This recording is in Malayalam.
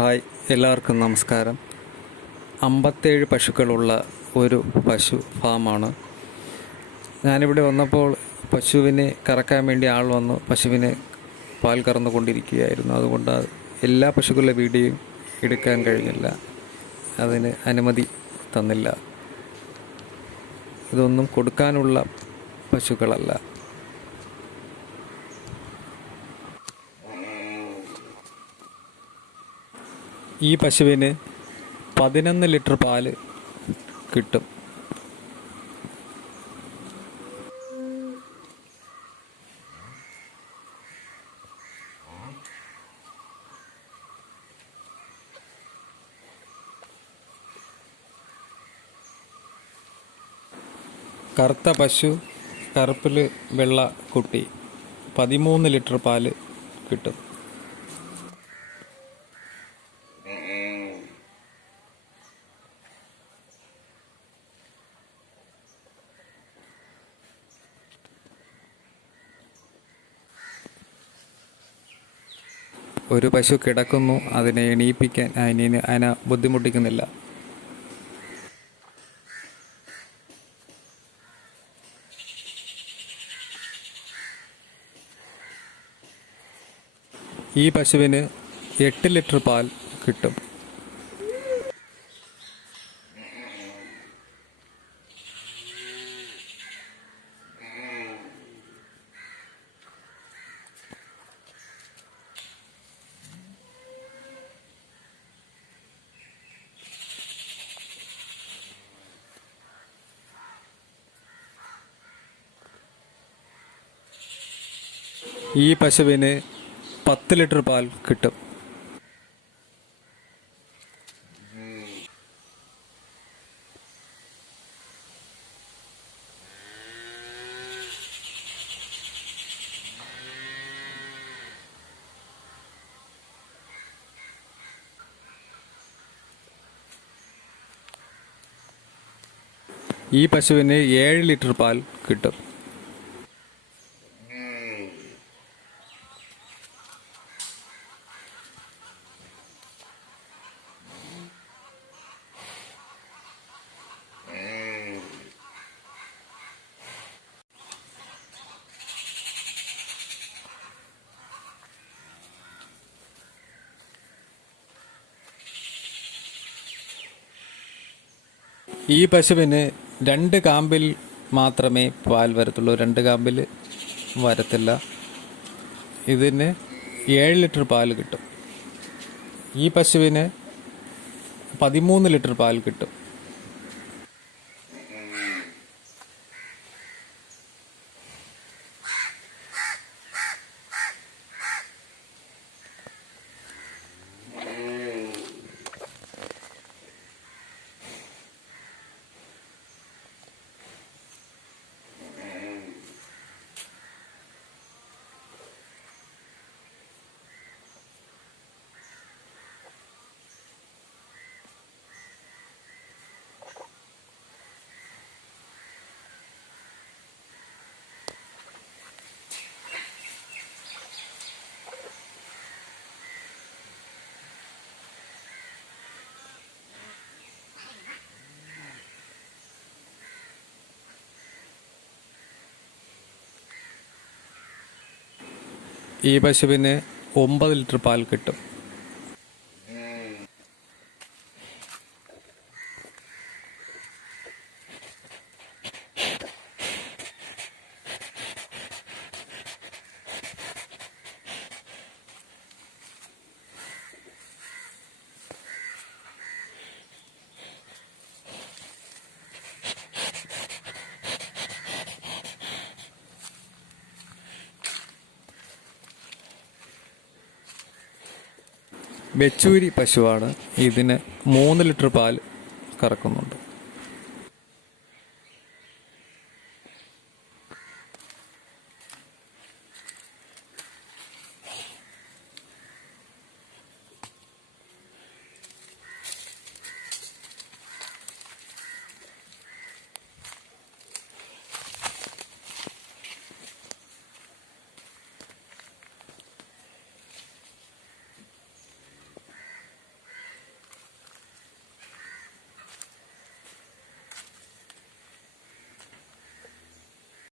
ഹായ് എല്ലാവർക്കും നമസ്കാരം. അമ്പത്തേഴ് പശുക്കളുള്ള ഒരു പശു ഫാമാണ്. ഞാനിവിടെ വന്നപ്പോൾ പശുവിനെ കറക്കാൻ വേണ്ടി ആൾ വന്നു. പശുവിനെ പാൽ കറന്നുകൊണ്ടിരിക്കുകയായിരുന്നു. അതുകൊണ്ട് എല്ലാ പശുക്കളുടെ വീഡിയോയും എടുക്കാൻ കഴിഞ്ഞില്ല. അതിന് അനുമതി തന്നില്ല. ഇതൊന്നും കൊടുക്കാനുള്ള പശുക്കളല്ല. ഈ പശുവിന് പതിനൊന്ന് ലിറ്റർ പാൽ കിട്ടും. കറുത്ത പശു കറുപ്പിൽ വെള്ള കുട്ടി പതിമൂന്ന് ലിറ്റർ പാൽ കിട്ടും. ഒരു പശു കിടക്കുന്നു അതിനെ എണീപ്പിക്കാൻ അതിനെ അതിനെ ബുദ്ധിമുട്ടിക്കുന്നില്ല. ഈ പശുവിന് എട്ട് ലിറ്റർ പാൽ കിട്ടും. ഈ പശുവിന് പത്ത് ലിറ്റർ പാൽ കിട്ടും. ഈ പശുവിന് ഏഴ് ലിറ്റർ പാൽ കിട്ടും. ഈ പശുവിന് രണ്ട് കാമ്പിൽ മാത്രമേ പാൽ വരത്തുള്ളൂ. രണ്ട് കാമ്പിൽ വരത്തില്ല. ഇതിന് ഏഴ് ലിറ്റർ പാൽ കിട്ടും. ഈ പശുവിന് പതിമൂന്ന് ലിറ്റർ പാൽ കിട്ടും. ഈ പശുവിന് ഒമ്പത് ലിറ്റർ പാൽ കിട്ടും. വെച്ചൂരി പശുവാണ് ഇതിന് മൂന്ന് ലിറ്റർ പാൽ കറക്കുന്നുണ്ട്.